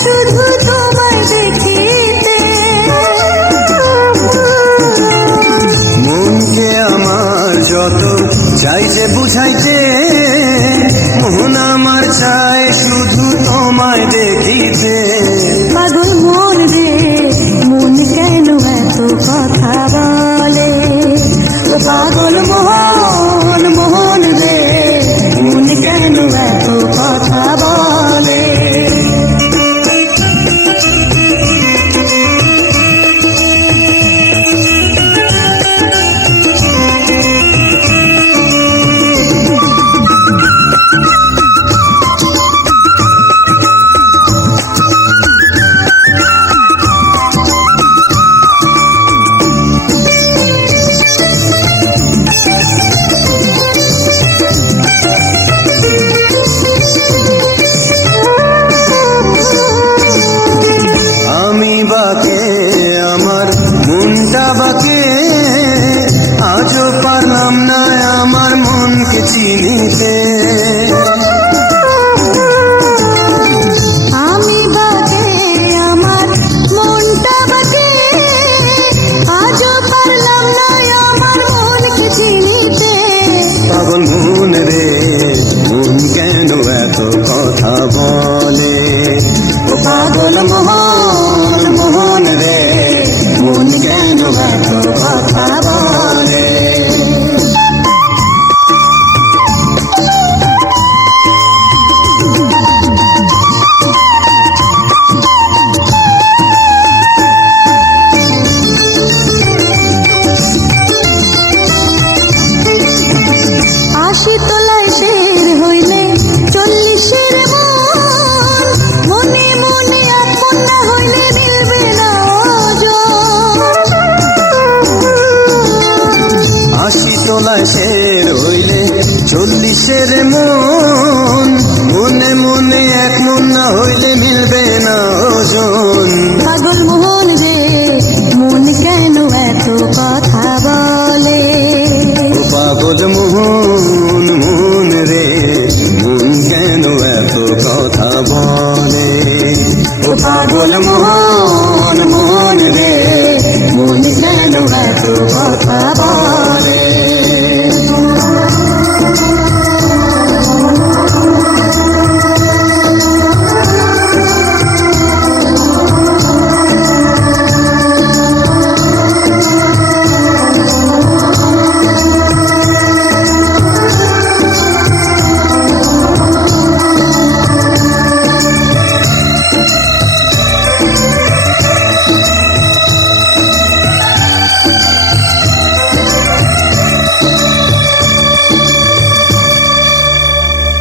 শুধু তোমায় দেখিতে। মনকে আমার যত চাই যে বুঝাইতে, মন আমার চায় শুধু তোমায় দেখিতে। পাগল মন রে মন কেন এত কথা বলে, ও পাগল মোহন মোহন রে মন কেন এত কথা বলে। আমি বাকে আমার মনটা বাকে, আজও পারলাম না আমার মনকে চিনিতে। আমি বাকে আমার মনটা বাকে, আজও পারলাম না আমার মনকে চিনিতে। পাগল মন রে মন কেন এত কথা বলে, ও পাগল মোহন মোহন রে মন কেন এত কথা বলে। আশি তলায় শের হইলে 40-এর মন, মনে মনে আপন না হইলে মিলবে না ওজন। 80 তলায় শের হইলে 40-এর মন, মনে মনে এক মন না হইলে